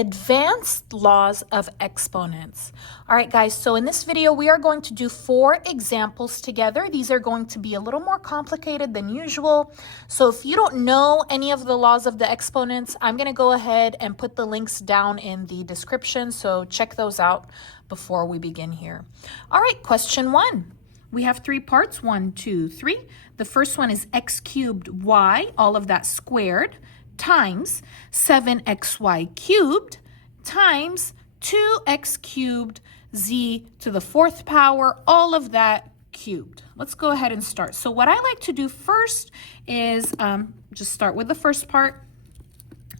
advanced laws of exponents. All right, guys, so in this video, we are going to do 4 examples together. These are going to be a little more complicated than usual. So if you don't know any of the laws of the exponents, I'm going to go ahead and put the links down in the description. So check those out before we begin here. All right, question 1. We have 3 parts, 1, 2, 3. The first one is x cubed y, all of that squared, times 7xy cubed times 2x cubed z to the 4th power, all of that cubed. Let's go ahead and start. So what I like to do first is just start with the first part.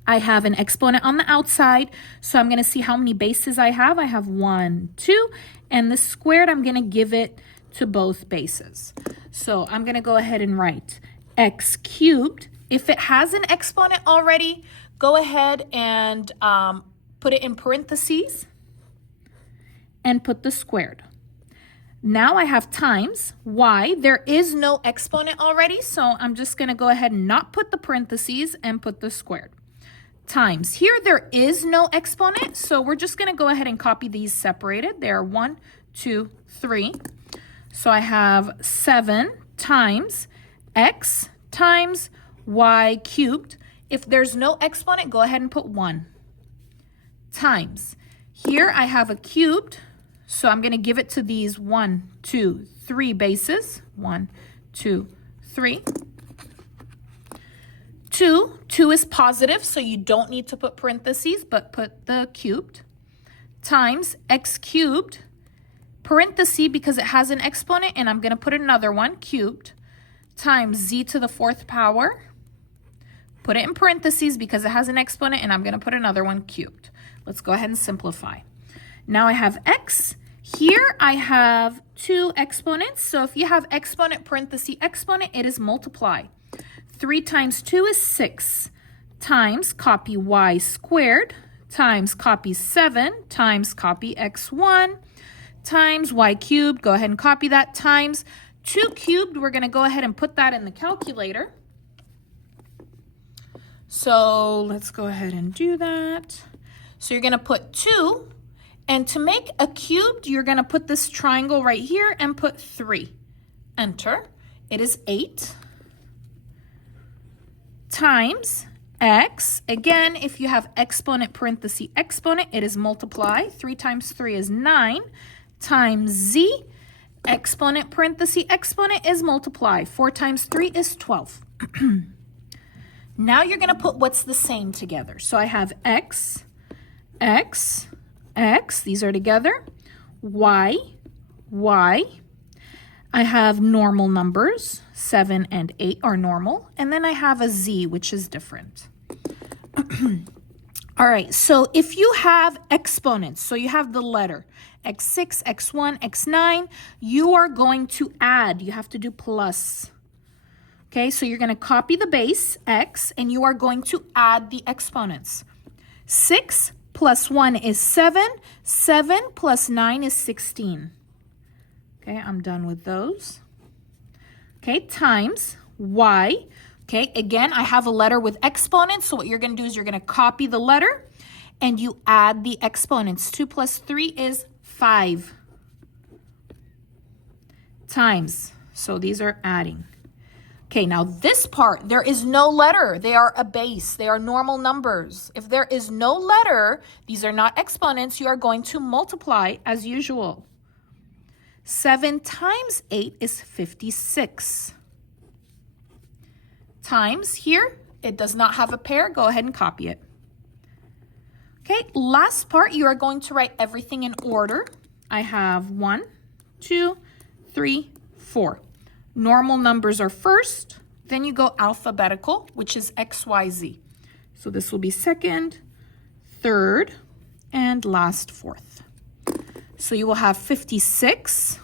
I have an exponent on the outside, so I'm going to see how many bases I have. I have 1, 2, and the squared, I'm going to give it to both bases. So I'm going to go ahead and write x cubed. If it has an exponent already, go ahead and put it in parentheses and put the squared. Now I have times y. There is no exponent already, so I'm just going to go ahead and not put the parentheses and put the squared. Times. Here there is no exponent, so we're just going to go ahead and copy these separated. There are 1, 2, 3. So I have 7 times x times y cubed. If there's no exponent, go ahead and put 1. Times. Here I have a cubed, so I'm going to give it to these 1, 2, 3 bases. 1, 2, 3. 2 is positive, so you don't need to put parentheses, but put the cubed. Times x cubed, parenthesis because it has an exponent, and I'm going to put another one, cubed, times z to the 4th power. Put it in parentheses because it has an exponent, and I'm going to put another one, cubed. Let's go ahead and simplify. Now I have x. Here I have 2 exponents. So if you have exponent, parenthesis, exponent, it is multiply. 3 times 2 is 6. Times copy y squared times copy 7 times copy x1 times y cubed. Go ahead and copy that times 2 cubed. We're going to go ahead and put that in the calculator. So let's go ahead and do that. So you're going to put 2, and to make a cubed, you're going to put this triangle right here and put 3. Enter. It is 8 times x. Again, if you have exponent, parenthesis, exponent, it is multiply. 3 times 3 is 9 times z. Exponent, parenthesis, exponent is multiply. 4 times 3 is 12. Now you're going to put what's the same together. So I have x, x, x. These are together. Y, y. I have normal numbers. 7 and 8 are normal. And then I have a z, which is different. All right, so if you have exponents, so you have the letter x6, x1, x9, you are going to add. You have to do plus. Okay, so you're going to copy the base, x, and you are going to add the exponents. 6 plus 1 is 7. 7 plus 9 is 16. Okay, I'm done with those. Okay, times y. Okay, again, I have a letter with exponents, so what you're going to do is you're going to copy the letter, and you add the exponents. 2 plus 3 is 5. Times, so these are adding. Okay, now this part, there is no letter. They are a base. They are normal numbers. If there is no letter, these are not exponents, you are going to multiply as usual. 7 times 8 is 56. Times here, it does not have a pair. Go ahead and copy it. Okay, last part, you are going to write everything in order. I have 1, 2, 3, 4. Normal numbers are first, then you go alphabetical, which is x, y, z. So this will be second, third, and last fourth. So you will have 56,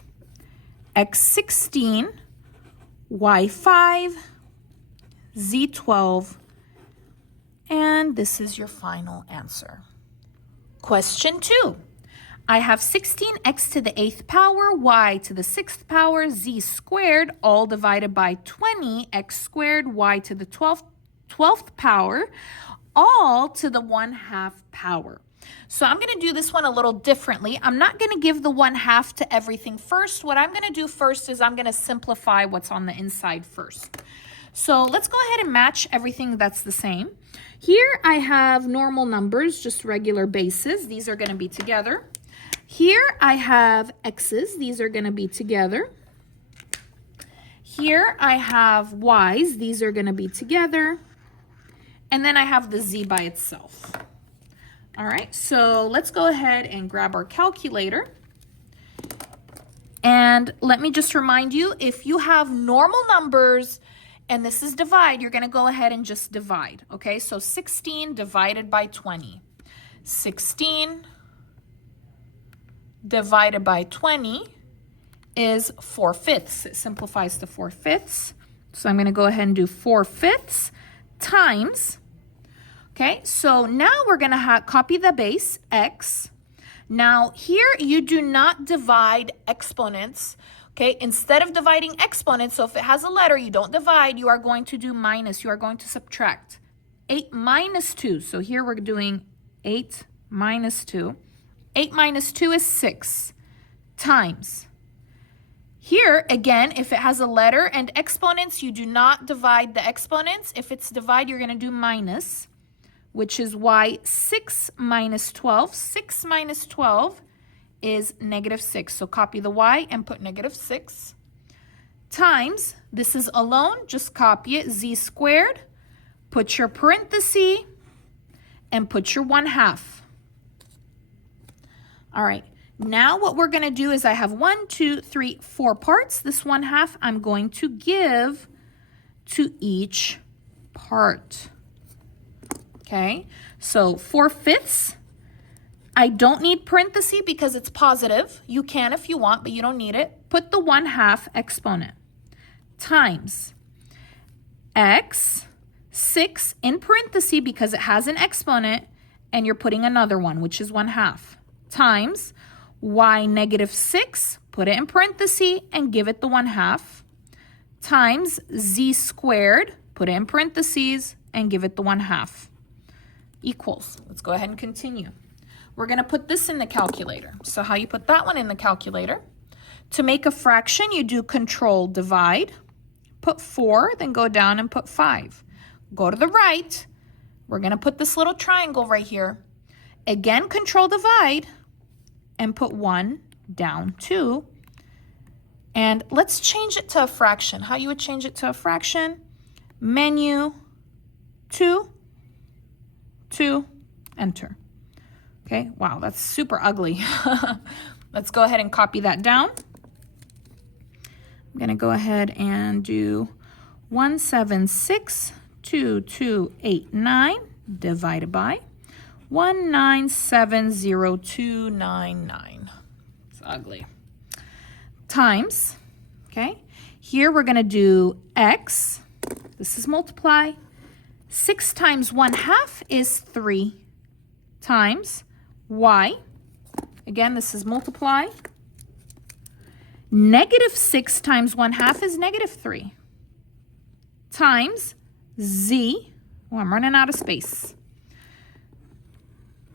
x16, y5, z12, and this is your final answer. Question 2. I have 16x to the 8th power, y to the 6th power, z squared, all divided by 20, x squared, y to the 12th power, all to the 1/2 power. So I'm going to do this one a little differently. I'm not going to give the 1/2 to everything first. What I'm going to do first is I'm going to simplify what's on the inside first. So let's go ahead and match everything that's the same. Here I have normal numbers, just regular bases. These are going to be together. Here I have x's. These are going to be together. Here I have y's. These are going to be together. And then I have the z by itself. All right, so let's go ahead and grab our calculator. And let me just remind you, if you have normal numbers and this is divide, you're going to go ahead and just divide. Okay, so 16 divided by 20. 16 divided by 20 is 4/5. It simplifies to 4/5. So I'm going to go ahead and do 4/5 times. Okay, so now we're going to copy the base, x. Now here you do not divide exponents. Okay, instead of dividing exponents, so if it has a letter, you don't divide, you are going to do minus. You are going to subtract. 8 minus 2. So here we're doing 8 minus 2. 8 minus 2 is 6 times. Here, again, if it has a letter and exponents, you do not divide the exponents. If it's divide, you're going to do minus, which is why 6 minus 12. 6 minus 12 is -6. So copy the y and put -6 times, this is alone, just copy it, z squared, put your parenthesis, and put your 1/2. All right, now what we're going to do is I have 1, 2, 3, 4 parts. This 1/2 I'm going to give to each part. Okay, so 4/5. I don't need parentheses because it's positive. You can if you want, but you don't need it. Put the 1/2 exponent times x, 6 in parentheses because it has an exponent, and you're putting another one, which is 1/2, times y -6, put it in parentheses and give it the 1/2, times z squared, put it in parentheses and give it the 1/2. Equals. Let's go ahead and continue. We're going to put this in the calculator. So how you put that one in the calculator? To make a fraction, you do control divide, put 4, then go down and put 5. Go to the right. We're going to put this little triangle right here. Again, control divide and put 1 down 2. And let's change it to a fraction. How you would change it to a fraction? Menu, 2, enter. Okay, wow, that's super ugly. Let's go ahead and copy that down. I'm going to go ahead and do 1762289 divided by 1970299. It's ugly. Times, okay? Here we're going to do x. This is multiply. 6 times 1/2 is 3 times y. Again, this is multiply. -6 times 1/2 is -3 times z. Oh, I'm running out of space.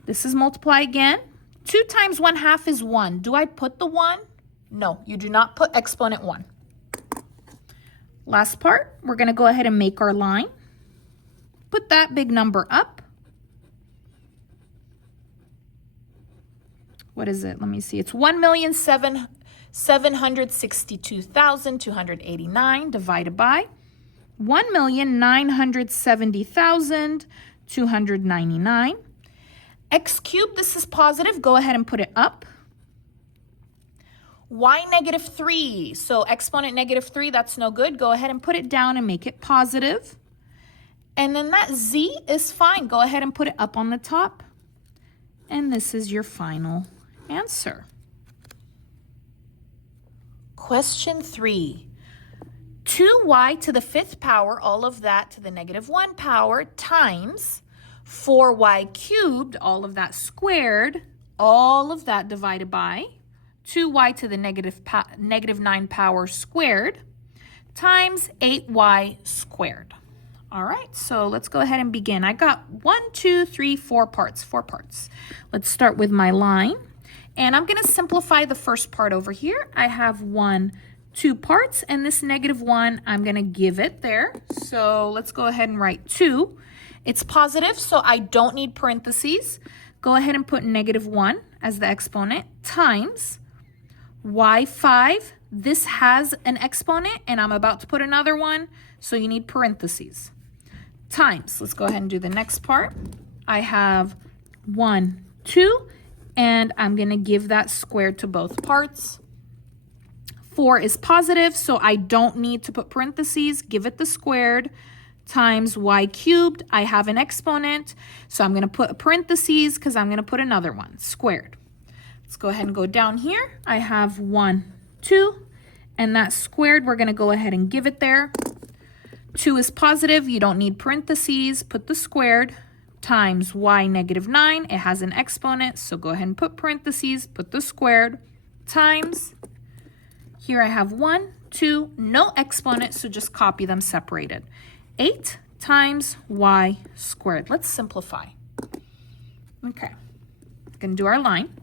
This is multiply again. 2 times 1/2 is 1. Do I put the 1? No, you do not put exponent 1. Last part, we're going to go ahead and make our line. Put that big number up. What is it? Let me see. It's 1,762,289 divided by 1,970,299. X cubed, this is positive. Go ahead and put it up. Y -3. So exponent -3, that's no good. Go ahead and put it down and make it positive. And then that z is fine. Go ahead and put it up on the top. And this is your final answer. Question 3. 2y to the 5th power, all of that to the -1 power, times 4y cubed, all of that squared, all of that divided by 2y to the -9 power squared, times 8y squared. All right, so let's go ahead and begin. I got 1, 2, 3, 4 parts, 4 parts. Let's start with my line. And I'm gonna simplify the first part over here. I have 1, 2 parts, and this -1, I'm gonna give it there. So let's go ahead and write 2. It's positive, so I don't need parentheses. Go ahead and put -1 as the exponent times y5. This has an exponent, and I'm about to put another one, so you need parentheses. Times, let's go ahead and do the next part. I have 1, 2, and I'm gonna give that squared to both parts. 4 is positive, so I don't need to put parentheses. Give it the squared times y cubed. I have an exponent, so I'm gonna put parentheses because I'm gonna put another one, squared. Let's go ahead and go down here. I have 1, 2, and that squared, we're gonna go ahead and give it there. 2 is positive, you don't need parentheses, put the squared times y -9. It has an exponent, so go ahead and put parentheses, put the squared times. Here I have 1, 2, no exponent, so just copy them separated. 8 times y squared. Let's simplify. Okay, gonna do our line.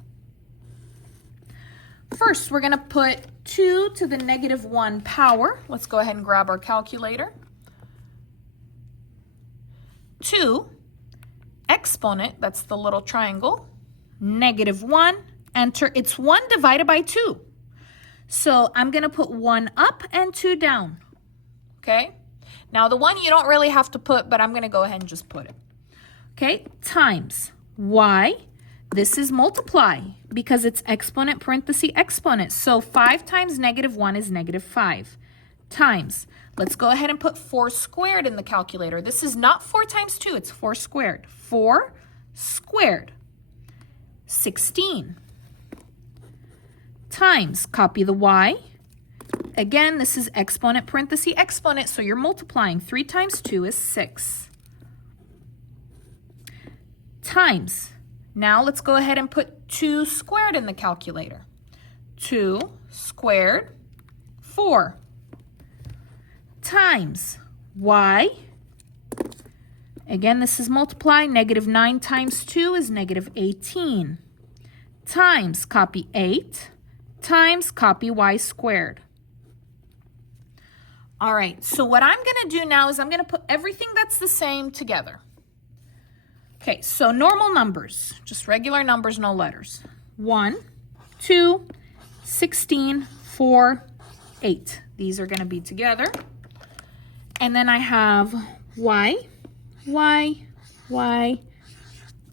First, we're gonna put 2 to the -1 power. Let's go ahead and grab our calculator. 2 exponent, that's the little triangle, -1, enter. It's 1 divided by 2. So I'm gonna put 1 up and 2 down, okay? Now the 1 you don't really have to put, but I'm gonna go ahead and just put it. Okay, times y, this is multiply because it's exponent, parenthesis, exponent. So 5 times -1 is -5. Times, let's go ahead and put 4 squared in the calculator. This is not 4 times 2, it's 4 squared. 4 squared, 16. Times, copy the y. Again, this is exponent, parenthesis, exponent, so you're multiplying. 3 times 2 is 6. Times, now let's go ahead and put 2 squared in the calculator. 2 squared, 4. Times y. Again, this is multiply. -9 times 2 is -18. Times, copy 8. Times, copy y squared. All right, so what I'm gonna do now is I'm gonna put everything that's the same together. Okay, so normal numbers, just regular numbers, no letters. 1, 2, 16, 4, 8. These are gonna be together. And then I have y, y, y,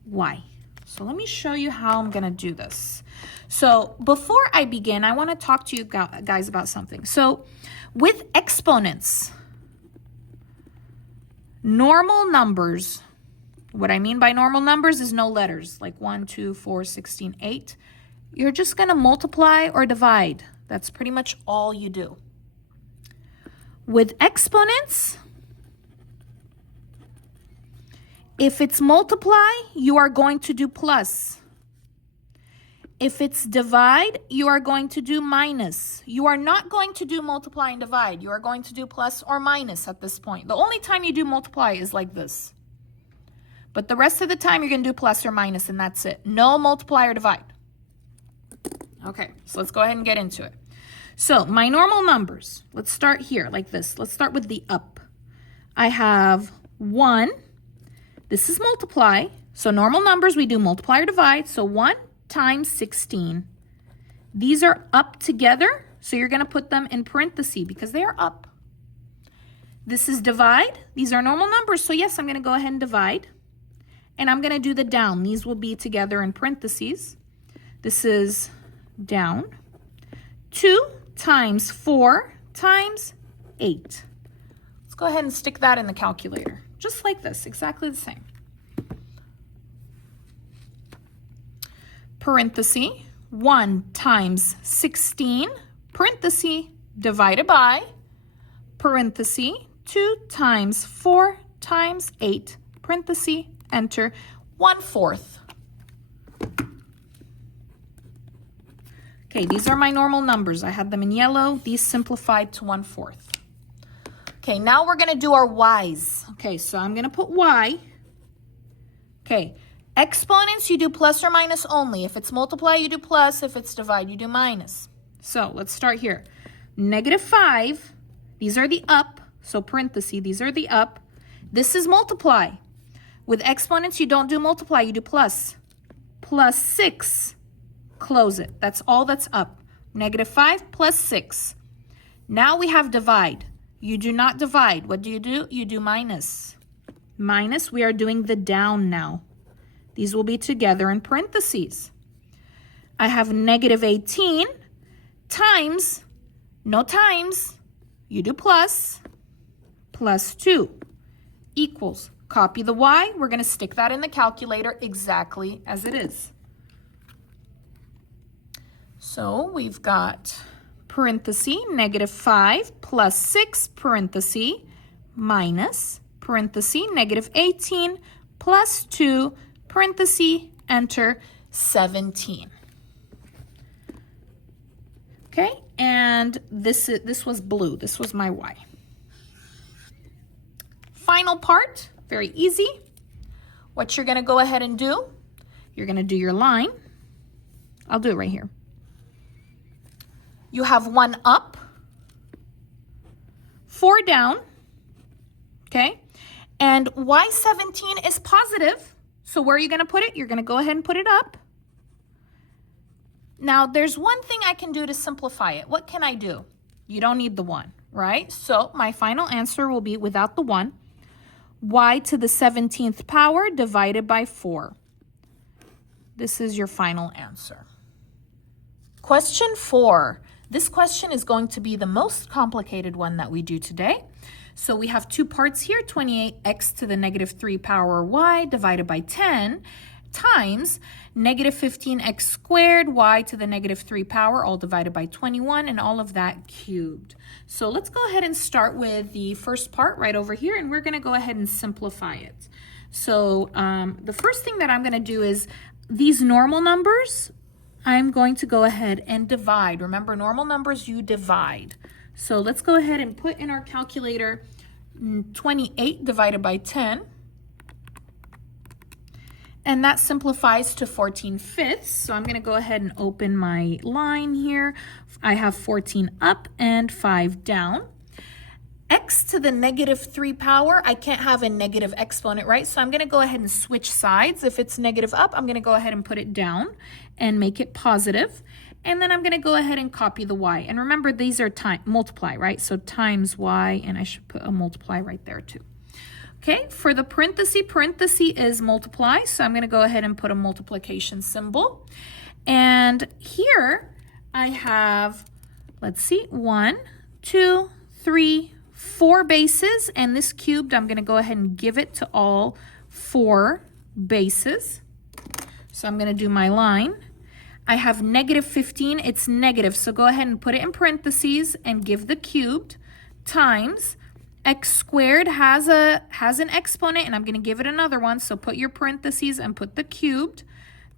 y. So let me show you how I'm gonna do this. So before I begin, I wanna talk to you guys about something. So with exponents, normal numbers, what I mean by normal numbers is no letters, like 1, 2, 4, 16, 8. You're just gonna multiply or divide. That's pretty much all you do. With exponents, if it's multiply, you are going to do plus. If it's divide, you are going to do minus. You are not going to do multiply and divide. You are going to do plus or minus at this point. The only time you do multiply is like this. But the rest of the time, you're going to do plus or minus, and that's it. No multiply or divide. Okay, so let's go ahead and get into it. So my normal numbers, let's start here like this. Let's start with the up. I have 1. This is multiply. So normal numbers, we do multiply or divide. So 1 times 16. These are up together, so you're going to put them in parentheses because they are up. This is divide. These are normal numbers, so yes, I'm going to go ahead and divide. And I'm going to do the down. These will be together in parentheses. This is down. 2 times 4 times 8. Let's go ahead and stick that in the calculator. Just like this, exactly the same. Parenthesis, 1 times 16, parenthesis, divided by, parenthesis, 2 times 4 times 8, parenthesis, enter, 1/4. Okay, these are my normal numbers. I had them in yellow. These simplified to 1/4. Okay, now we're going to do our y's. Okay, so I'm going to put y. Okay, exponents, you do plus or minus only. If it's multiply, you do plus. If it's divide, you do minus. So let's start here. -5, these are the up, so parenthesis, these are the up. This is multiply. With exponents, you don't do multiply, you do plus. Plus 6, close it. That's all that's up. -5 plus 6. Now we have divide. You do not divide. What do? You do minus. Minus, we are doing the down now. These will be together in parentheses. I have -18 times, no times, you do plus, plus 2 equals, copy the y, we're going to stick that in the calculator exactly as it is. So we've got parenthesis, -5 plus 6 parenthesis minus parenthesis, -18 plus 2 parenthesis, enter 17. Okay, and this was blue. This was my y. Final part, very easy. What you're going to go ahead and do, you're going to do your line. I'll do it right here. You have 1 up, 4 down, okay? And y17 is positive, so where are you going to put it? You're going to go ahead and put it up. Now, there's one thing I can do to simplify it. What can I do? You don't need the 1, right? So my final answer will be without the 1, y to the 17th power divided by 4. This is your final answer. Question 4. This question is going to be the most complicated one that we do today. So we have 2 parts here, 28x to the -3 power y divided by 10 times -15x squared y to the -3 power, all divided by 21, and all of that cubed. So let's go ahead and start with the first part right over here, and we're going to go ahead and simplify it. So the first thing that I'm going to do is these normal numbers, I'm going to go ahead and divide. Remember, normal numbers, you divide. So let's go ahead and put in our calculator 28 divided by 10. And that simplifies to 14/5. So I'm going to go ahead and open my line here. I have 14 up and 5 down. X to the -3 power, I can't have a negative exponent, right? So I'm going to go ahead and switch sides. If it's negative up, I'm going to go ahead and put it down and make it positive. And then I'm going to go ahead and copy the y. And remember, these are multiply, right? So times y, and I should put a multiply right there too. Okay, for the parenthesis is multiply, so I'm going to go ahead and put a multiplication symbol. And here I have, let's see, 1, 2, 3, 4 bases, and this cubed, I'm going to go ahead and give it to all 4 bases. So I'm going to do my line. I have -15, it's negative, so go ahead and put it in parentheses and give the cubed times x squared has an exponent, and I'm going to give it another one, so put your parentheses and put the cubed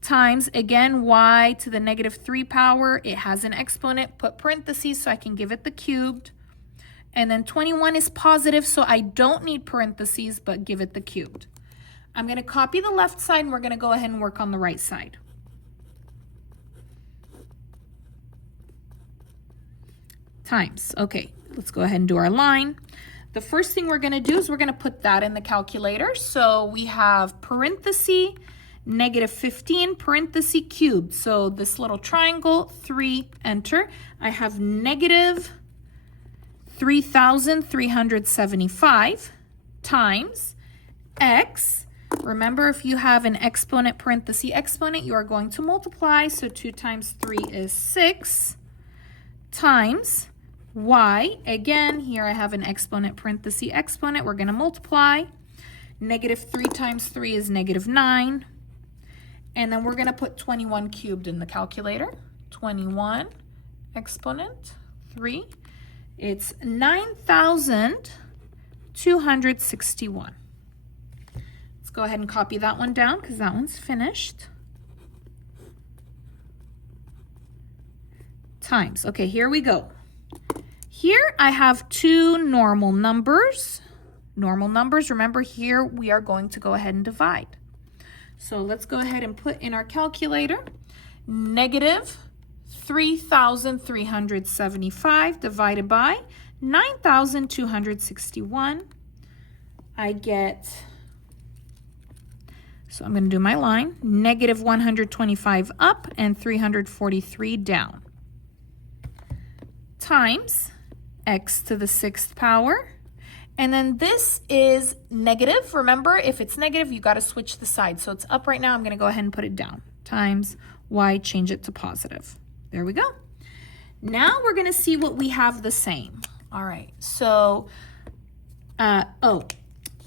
times, again, y to the -3 power. It has an exponent, put parentheses so I can give it the cubed. And then 21 is positive, so I don't need parentheses, but give it the cubed. I'm going to copy the left side, and we're going to go ahead and work on the right side. Times. Okay, let's go ahead and do our line. The first thing we're going to do is we're going to put that in the calculator. So we have parenthesis, -15, parenthesis cubed. So this little triangle, 3, enter. I have -3,375 times x. Remember, if you have an exponent, parenthesis exponent, you are going to multiply. So 2 times 3 is 6 times y. Again, here I have an exponent, parenthesis exponent. We're going to multiply. -3 times 3 is -9. And then we're going to put 21 cubed in the calculator. 21 exponent 3. It's 9,261. Let's go ahead and copy that one down because that one's finished. Times. Okay, here we go. Here I have two normal numbers. Normal numbers, remember here we are going to go ahead and divide. So let's go ahead and put in our calculator. Negative 3,375 divided by 9,261. I get, so I'm going to do my line, negative 125 up and 343 down. Times x to the 6th power. And then this is negative. Remember, if it's negative, you got to switch the side. So it's up right now. I'm going to go ahead and put it down. Times y, change it to positive. There we go. Now we're going to see what we have the same. All right. So,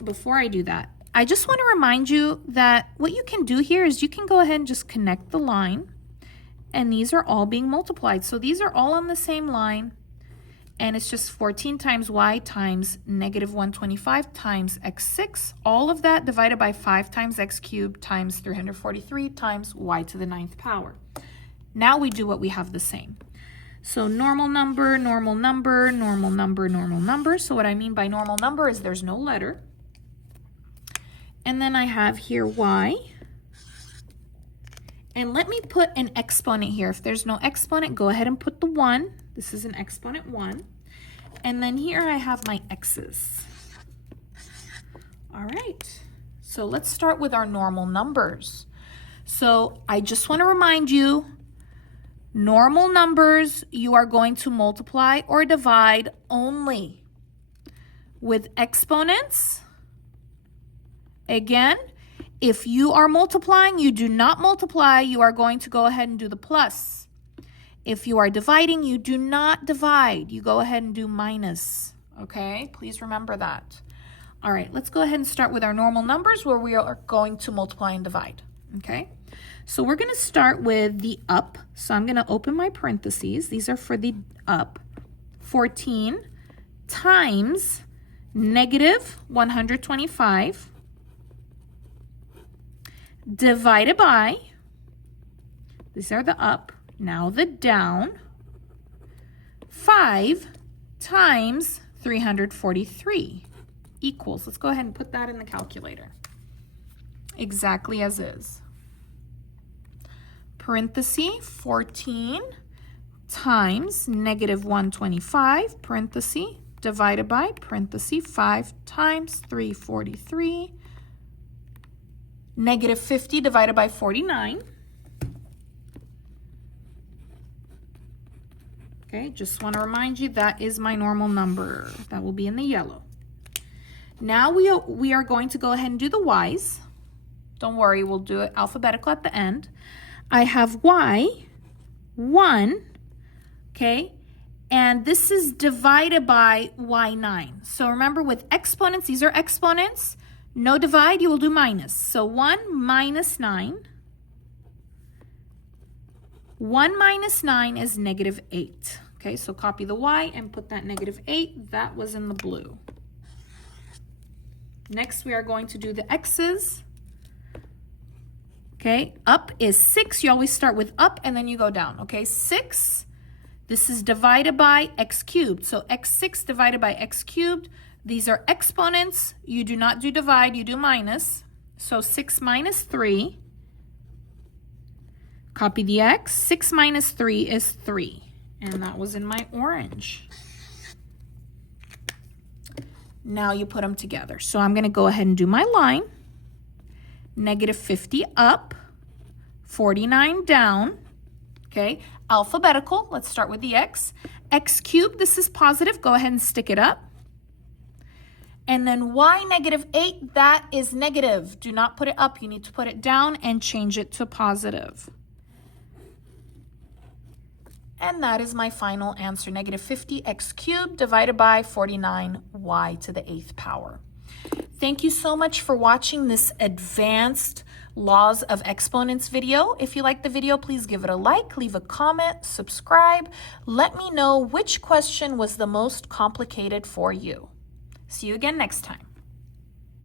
before I do that, I just want to remind you that what you can do here is you can go ahead and just connect the line. And these are all being multiplied. So these are all on the same line. And it's just 14 times y times negative 125 times x6. All of that divided by 5 times x cubed times 343 times y to the 9th power. Now we do what we have the same. So normal number, normal number, normal number, normal number. So what I mean by normal number is there's no letter. And then I have here y. And let me put an exponent here. If there's no exponent, go ahead and put the 1. This is an exponent 1. And then here I have my x's. All right. So let's start with our normal numbers. So I just want to remind you, normal numbers, you are going to multiply or divide only. With exponents, again, if you are multiplying, you do not multiply, you are going to go ahead and do the plus. If you are dividing, you do not divide. You go ahead and do minus, okay? Please remember that. All right, let's go ahead and start with our normal numbers where we are going to multiply and divide, okay? So we're going to start with the up. So I'm going to open my parentheses. These are for the up. 14 times negative 125 divided by, these are the up, now the down, 5 times 343 equals, let's go ahead and put that in the calculator, exactly as is. Parenthesis 14 times negative 125, parenthesis, divided by, parenthesis, 5 times 343, negative 50 divided by 49. Okay, just want to remind you that is my normal number. That will be in the yellow. Now we are going to go ahead and do the y's. Don't worry, we'll do it alphabetical at the end. I have y, 1, okay, and this is divided by y9. So remember with exponents, these are exponents. No divide, you will do minus. So 1 minus 9. 1 minus 9 is negative 8. Okay, so copy the y and put that negative 8. That was in the blue. Next, we are going to do the x's. Okay, up is 6. You always start with up and then you go down. Okay, 6. This is divided by x cubed. So x6 divided by x cubed. These are exponents. You do not do divide, you do minus. So 6 minus 3. Copy the x. 6 minus 3 is 3. And that was in my orange. Now you put them together. So I'm going to go ahead and do my line. Negative 50 up. 49 down. Okay. Alphabetical. Let's start with the x. X cubed. This is positive. Go ahead and stick it up. And then y negative 8. That is negative. Do not put it up. You need to put it down and change it to positive. And that is my final answer, negative 50x cubed divided by 49y to the 8th power. Thank you so much for watching this advanced laws of exponents video. If you like the video, please give it a like, leave a comment, subscribe. Let me know which question was the most complicated for you. See you again next time.